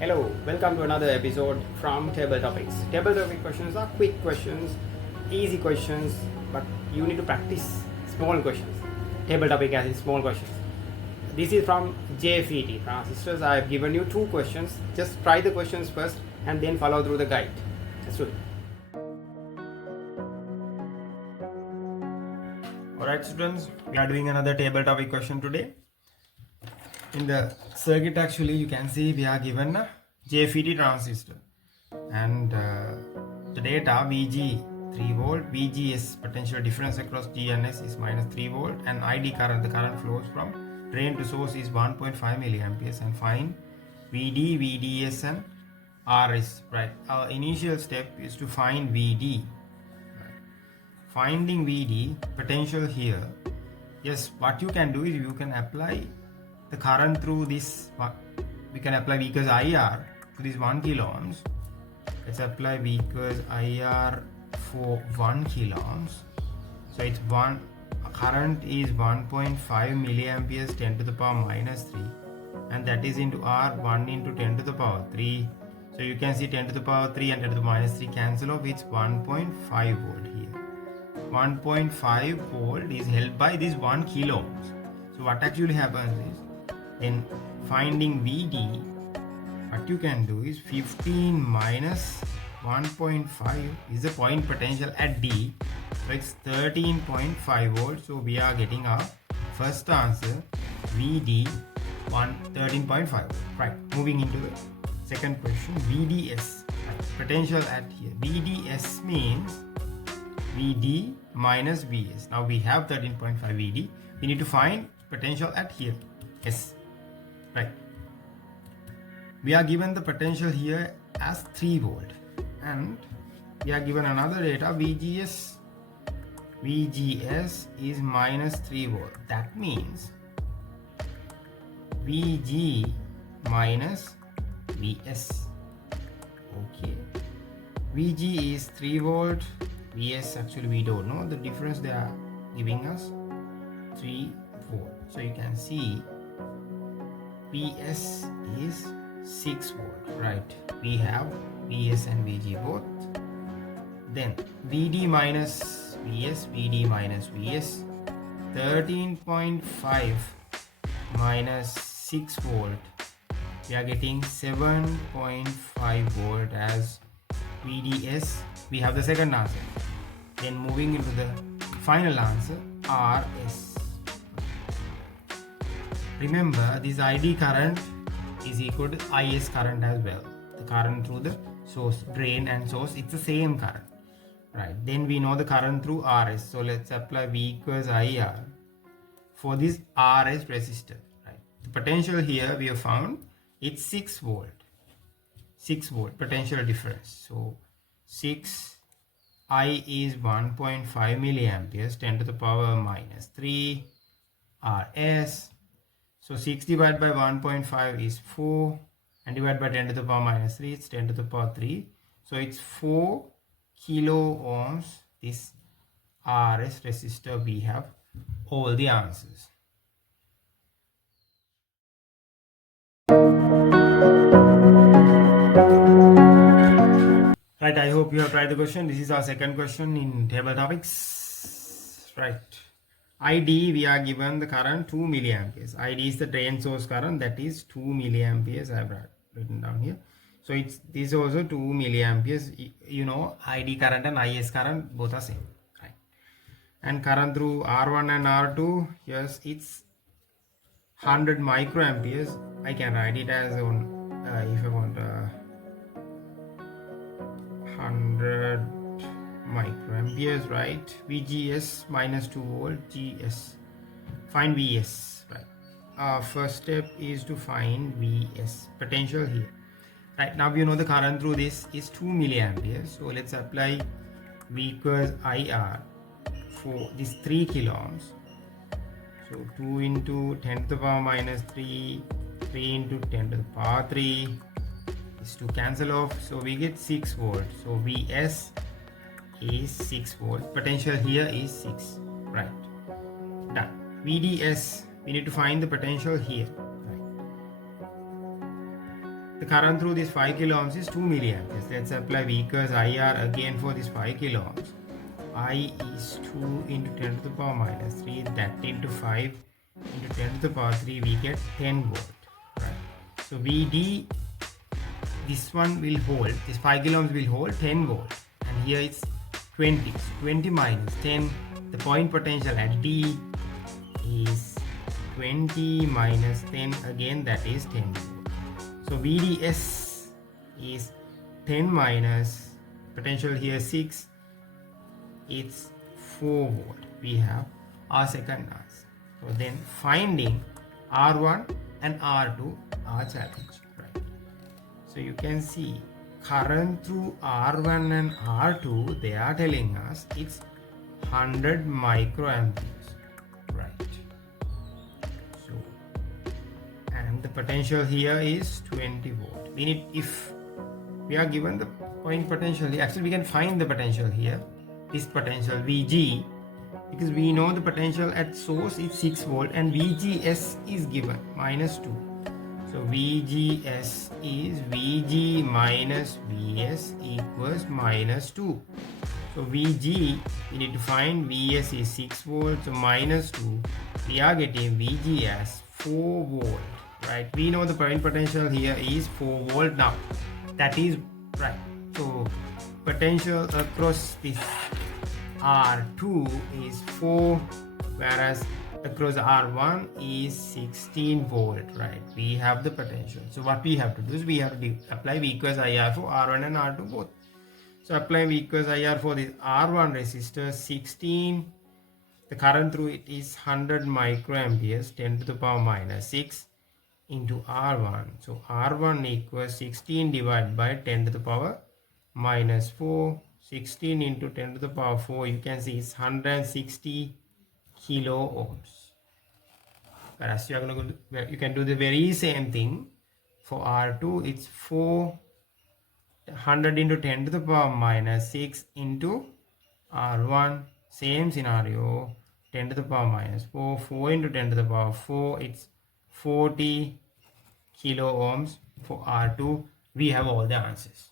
Hello, welcome to another episode from Table Topics. Table topic questions are quick questions, easy questions, but you need to practice small questions. Table topic as in small questions. This is from JFET Transistors. I have given you two questions. Just try the questions first and then follow through the guide. Let's do it. Alright students, we are doing another table topic question today. In the circuit actually you can see we are given a JFET transistor and the data Vg 3 volt, VGS potential difference across G and S is minus 3 volt, and ID current, the current flows from drain to source is 1.5 milliamperes, and find VD, VDS and RS. Right, our initial step is to find VD. Finding VD potential here. Yes, what you can do is you can apply the current through this. We can apply V equals IR to this 1 kilo ohms. Let's apply V equals IR for 1 kilo ohms. So it's current is 1.5 milliamperes 10 to the power minus 3, and that is into R 1 into 10 to the power 3. So you can see 10 to the power 3 and 10 to the minus 3 cancel off. It's 1.5 volt here. 1.5 volt is held by this 1 kilo ohms. So what actually happens is, in finding VD, what you can do is 15 minus 1.5 is the point potential at D. So it's 13.5 volts. So we are getting our first answer, VD 13.5. Right, moving into the second question, VDS, potential at here. VDS means VD minus VS. Now we have 13.5 VD. We need to find potential at here, S. Right. We are given the potential here as 3 volt, and we are given another data VGS is minus 3 volt. That means VG minus VS. Okay, VG is 3 volt, VS actually we don't know the difference. They are giving us 3 volt. So you can see VS is 6 volt, right? We have VS and VG both. Then VD minus VS, VD minus VS, 13.5 minus 6 volt. We are getting 7.5 volt as VDS. We have the second answer. Then moving into the final answer, RS. Remember, this ID current is equal to IS current as well. The current through the source, drain and source, it's the same current. Right, then we know the current through RS. So let's apply V equals IR for this RS resistor. Right, the potential here we have found, it's 6 volt. 6 volt potential difference. So 6 I is 1.5 milliamperes 10 to the power minus 3 RS. So 6 divided by 1.5 is 4, and divided by 10 to the power minus 3, it's 10 to the power 3. So it's 4 kilo ohms, this RS resistor. We have all the answers. Right, I hope you have tried the question. This is our second question in table topics. Right. ID, we are given the current 2 milliamperes. ID is the drain source current, that is 2 milliamperes. I have written down here. So it's this also 2 milliamperes. You know, ID current and IS current both are same. Right. And current through R1 and R2, yes, it's 100 microamperes. I can write it as on if I want 100 microamperes, right? VGS minus 2 volt, GS. Find VS, right? Our first step is to find VS potential here. Right, now you know the current through this is 2 milliamperes. So let's apply V equals IR for this 3 kilo ohms. So 2 into 10 to the power minus 3, 3 into 10 to the power 3 is to cancel off. So we get 6 volt. So VS is 6 volt. Potential here is 6. Right. Done. VDS, we need to find the potential here. Right. the current through this 5 kilo ohms is 2 milliamperes. Let's apply V equals IR again for this 5 kilo ohms. I is 2 into 10 to the power minus 3, that into 5 into 10 to the power 3, we get 10 volt. Right. So VD, this one will hold, this 5 kilo ohms will hold 10 volt, and here it's 20. So 20 minus 10, the point potential at D is 20 minus 10, again that is 10 volt. So VDS is 10 minus potential here 6, it's 4 volt. We have our second answer. So then finding R1 and R2 are challenged, right? So you can see current through R1 and R2, they are telling us it's 100 microamperes, right? So, and the potential here is 20 volt. We need, if we are given the point potential here, actually we can find the potential here, this potential VG, because we know the potential at source is 6 volt and VGS is given minus 2. So VGS is VG minus VS equals minus 2. So VG, we need to find VS is 6 volt, so minus 2, we are getting VG as 4 volt, right? We know the point potential here is 4 volt now. That is right. So potential across this R2 is 4, whereas across R1 is 16 volt, right? We have the potential. So what we have to do is we have to apply V equals IR for R1 and R2 both. So apply V equals IR for this R1 resistor 16, the current through it is 100 microamperes, 10 to the power minus 6 into R1. So R1 equals 16 divided by 10 to the power minus 4. 16 into 10 to the power 4, you can see it's 160 kilo ohms. Whereas you are going to, you can do the very same thing for R2. It's 400 into 10 to the power minus 6 into R1. Same scenario, 10 to the power minus 4. 4 into 10 to the power 4. It's 40 kilo ohms for R2. We have all the answers.